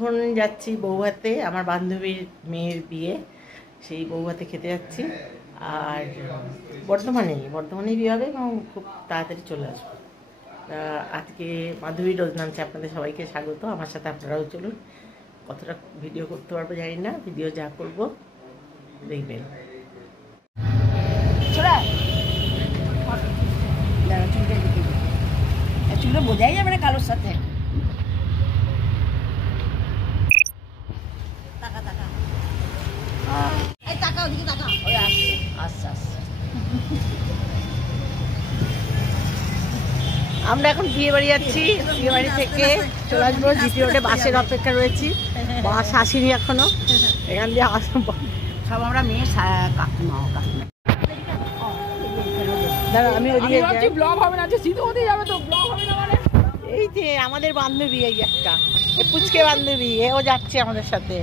এখন যাচ্ছি বৌভাতে, আমার বান্ধবীর মেয়ের বিয়ে, সেই বৌভাতে খেতে যাচ্ছি। আর বর্ধমানেই বিয়ে হবে এবং খুব তাড়াতাড়ি চলে আসবো। আজকে মাধবী রোজ নামছে, আপনাদের সবাইকে স্বাগত। আমার সাথে আপনারাও চলুন। কতটা ভিডিও করতে পারবো জানি না, ভিডিও যা করবো দেখবেন। চুলটা বোঝাই যাবে না কালোর সাথে। আমরা এখন বিয়ে বাড়ি যাচ্ছি, বিয়ে বাড়ি থেকে চলে আসবো দ্বিতীয় রোডে বাসের অপেক্ষা রয়েছি। বাস আসেনি এখনো, এখান দিয়ে আসবো সব আমরা মেয়ে কাকিমা। দাঁড়া আমি ওদিকে ব্লগ হবে না, সিধু হতে যাবে তো, ব্লগ হবে না মানে। এই যে আমাদের বান্ধবী, এই একটা পুচকে বান্ধবী, ও যাচ্ছে আমাদের সাথে।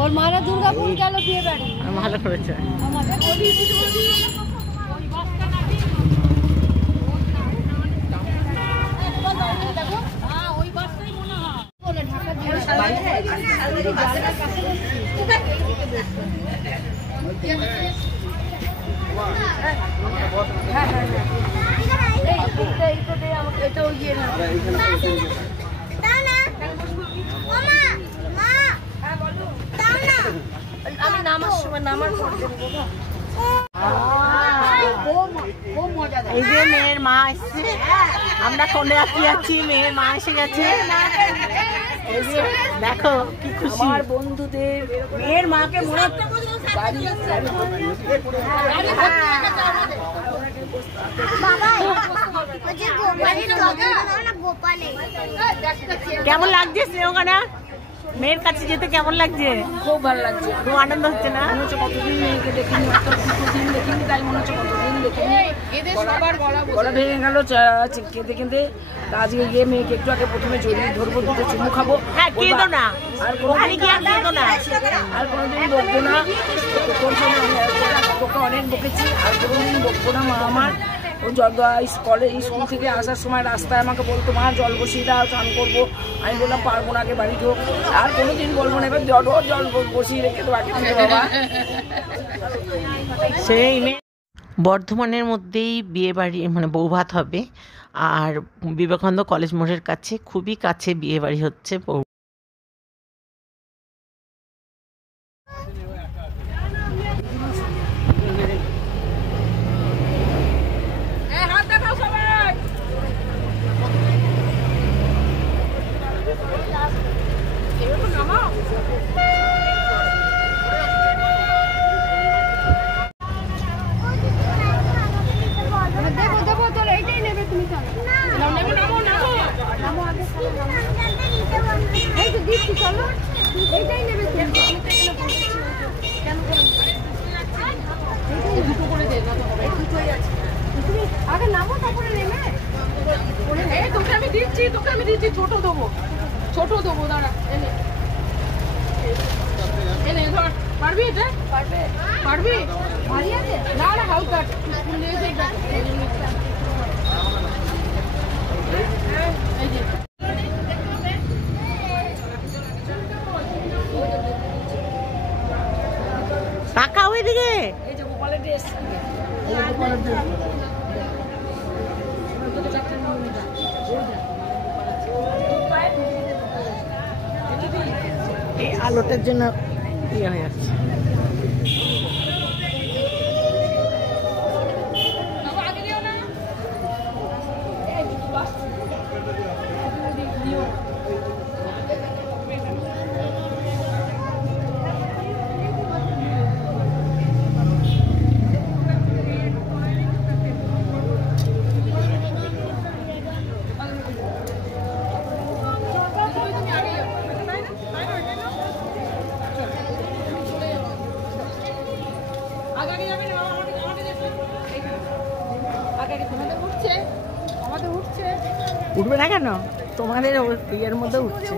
ওর মারা দুর্গাপুর গেল বিয়ে বাড়ি, ভালো করেছে। আমি নামার সময় নামার পর এই যে মেয়ের মা এসছে, আমরা কোনে যাচ্ছি, মেয়ের মা এসে গেছে। এই যে দেখো কি খুশি, আমার বন্ধুদের মেয়ের মাকে মনে কেমন লাগছে স্নেহগানা? মেয়ের কাছে যেতে কেমন লাগছে? খুব ভালো লাগছে, খুব আনন্দ হচ্ছে না? মনে হচ্ছে কতদিন মেয়েকে দেখিনি, দুদিন দেখিনি, তাই মনে হচ্ছে কতদিন দেখিনি। গলা ভেঙে গেল কেঁদে কেঁদে। আজকে গিয়ে মেয়েকে একটু আগে প্রথমে জড়িয়ে ধরবো, দুটো চুমু খাবো। হ্যাঁ, কেঁদো না, আর কোনোদিন বকবো না। তোকে অনেক বকেছি, আর কোনোদিন বকবো না। মা আমার ও স্কুল থেকে আসার সময় রাস্তায় আমাকে বলতো, মা জল বসিয়ে দাও, স্নান করবো। আমি বললাম পারবো না, আগে বাড়ি ঢোক। আর কোনোদিন বলবো না, এবার জল বসিয়ে রেখে দেবো আগে বাবা। সেই বর্ধমানের মধ্যেই বিয়ে বাড়ি মানে বৌভাত হবে, আর বিবেকানন্দ কলেজ মোড়ের কাছে, খুবই কাছে বিয়ে বাড়ি হচ্ছে। আগে নামো, তারপরে নেমে তোকে আমি দিচ্ছি, ছোট দেবো দাঁড়া। এনে ধর, পারবি এটা? পারবি? না হালকা টাকা ওইদিকে। এই যে গোপালের ড্রেস, এই আলোটার জন্য ইয়ে হয়ে যাচ্ছে। উঠবে না কেন? তোমাদের ইয়ের মধ্যে উঠছে।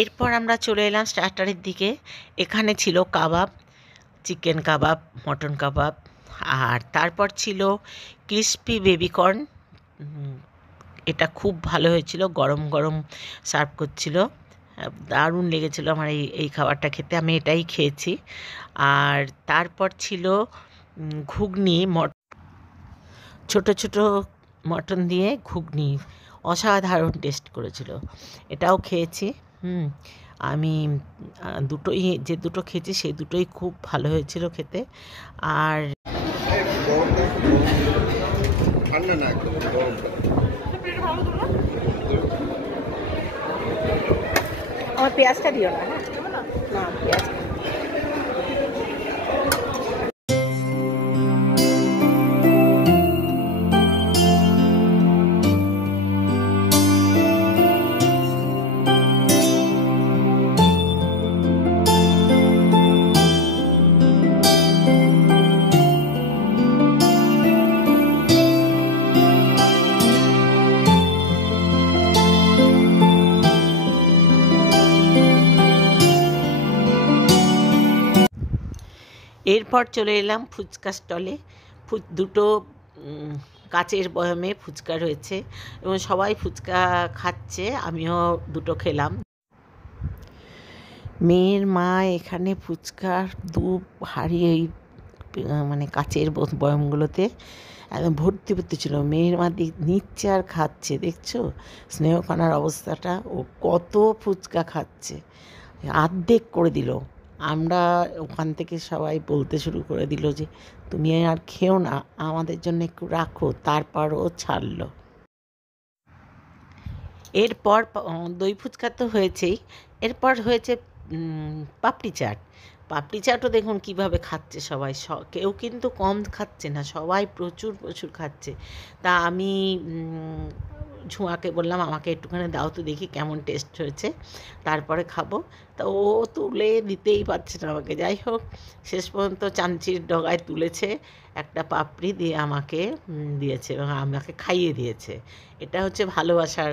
এরপর আমরা চলে এলাম স্টার্টারের দিকে। এখানে ছিল কাবাব, চিকেন কাবাব, মটন কাবাব, আর তারপর ছিল ক্রিস্পি বেবিকর্ন। এটা খুব ভালো হয়েছিল, গরম গরম সার্ভ করছিল, দারুণ লেগেছিল আমার এই খাবারটা খেতে, আমি এটাই খেয়েছি। আর তারপর ছিল ঘুগনি, ছোট ছোট মটন দিয়ে ঘুগনি, অসাধারণ টেস্ট করেছিল, এটাও খেয়েছি। আমি দুটোই, যে দুটো খেয়েছি সেই দুটোই খুব ভালো হয়েছিল খেতে। আর আমার পেঁয়াজটা দিও না, না পেঁয়াজ। এরপর চলে এলাম ফুচকা স্টলে। দুটো কাচের বয়মে ফুচকা রয়েছে এবং সবাই ফুচকা খাচ্ছে, আমিও দুটো খেলাম। মেয়ের মা এখানে ফুচকার দু হাঁড়ি এই মানে কাচের বয়মগুলোতে একদম ভর্তি ভর্তি ছিল। মেয়ের মা নিচ্ছে আর খাচ্ছে, দেখছো স্নেহকণার অবস্থাটা, ও কত ফুচকা খাচ্ছে, অর্ধেক করে দিল। আমরা ওখান থেকে সবাই বলতে শুরু করে দিল যে তুমি আর খেও না, আমাদের জন্য একটু রাখো, তারপরও ছাড়লো। এরপর দই ফুচকা তো হয়েছেই, এরপর হয়েছে পাপড়ি চাট। পাপড়ি চাটও দেখুন কিভাবে খাচ্ছে সবাই, কেউ কিন্তু কম খাচ্ছে না, সবাই প্রচুর প্রচুর খাচ্ছে। তা আমি ঝুমাকে বললাম আমাকে একটুখানি দাও তো দেখি কেমন টেস্ট হয়েছে, তারপরে খাবো। তা ও তুলে দিতেই পারছে না আমাকে। যাই হোক, শেষ পর্যন্ত চামচির ডগায় তুলেছে, একটা পাপড়ি দিয়ে আমাকে দিয়েছে এবং আমাকে খাইয়ে দিয়েছে। এটা হচ্ছে ভালোবাসার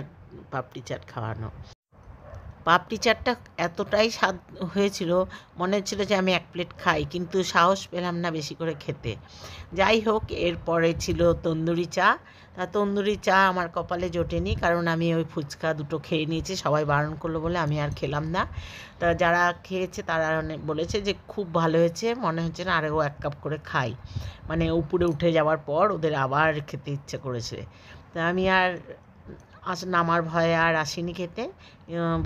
পাপড়ি চাট খাওয়ানো। পাপড়ি চাটটা এতটাই স্বাদ হয়েছিল, মনে হচ্ছিল যে আমি এক প্লেট খাই, কিন্তু সাহস পেলাম না বেশি করে খেতে। যাই হোক, এরপরে ছিল তন্দুরি চা। তা তন্দুরি চা আমার কপালে জোটেনি, কারণ আমি ওই ফুচকা দুটো খেয়ে নিয়েছি, সবাই বারণ করলো বলে আমি আর খেলাম না। তা যারা খেয়েছে তারা বলেছে যে খুব ভালো হয়েছে, মনে হচ্ছে না আরও এক কাপ করে খাই, মানে উপরে উঠে যাওয়ার পর ওদের আবার খেতে ইচ্ছে করেছে। তা আমি আর নামার ভয়ে আর আসিনি খেতে।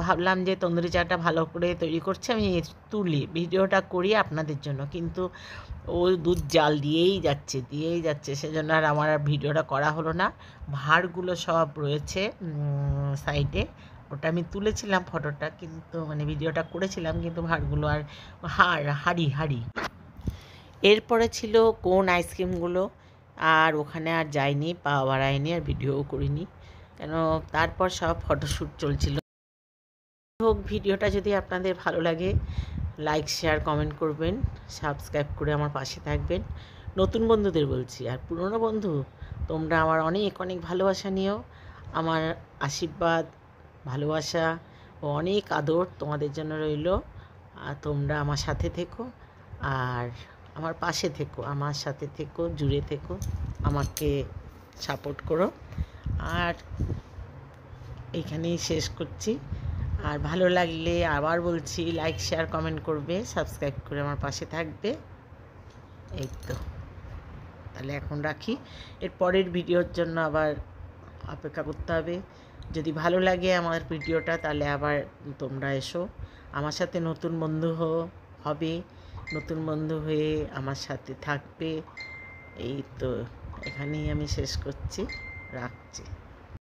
ভাবলাম যে তন্দুরি চাটা ভালো করে তৈরি করছে, আমি তুলি ভিডিওটা করি আপনাদের জন্য, কিন্তু ও দুধ জাল দিয়েই যাচ্ছে, সেজন্য আর আমার আর ভিডিওটা করা হলো না। ভাঁড়গুলো সব রয়েছে সাইডে, ওটা আমি তুলেছিলাম ফটোটা, কিন্তু মানে ভিডিওটা করেছিলাম, কিন্তু ভাঁড়গুলো আর হাড়ি। এরপরে ছিল কোন আইসক্রিমগুলো, আর ওখানে আর যাইনি, পা বাড়াইনি, আর ভিডিওও করিনি, কেন তারপর সব ফটোশ্যুট চলছিল। হোক, ভিডিওটা যদি আপনাদের ভালো লাগে লাইক শেয়ার কমেন্ট করবেন, সাবস্ক্রাইব করে আমার পাশে থাকবেন। নতুন বন্ধুদের বলছি, আর পুরনো বন্ধু তোমরা আমার অনেক অনেক ভালোবাসা নিও, আমার আশীর্বাদ, ভালোবাসা ও অনেক আদর তোমাদের জন্য রইল। আর তোমরা আমার সাথে থেকো, আর আমার পাশে থেকো, আমার সাথে থেকো, জুড়ে থেকো, আমাকে সাপোর্ট করো। আর এইখানেই শেষ করছি। আর ভালো লাগলে আবার বলছি লাইক শেয়ার কমেন্ট করবে, সাবস্ক্রাইব করে আমার পাশে থাকবে। এই তো, তাহলে এখন রাখি, এর পরের ভিডিওর জন্য আবার অপেক্ষা করতে হবে। যদি ভালো লাগে আমার ভিডিওটা, তাহলে আবার তোমরা এসো, আমার সাথে নতুন বন্ধু হবে, নতুন বন্ধু হয়ে আমার সাথে থাকবে। এই তো, এখানেই আমি শেষ করছি, রাখছি।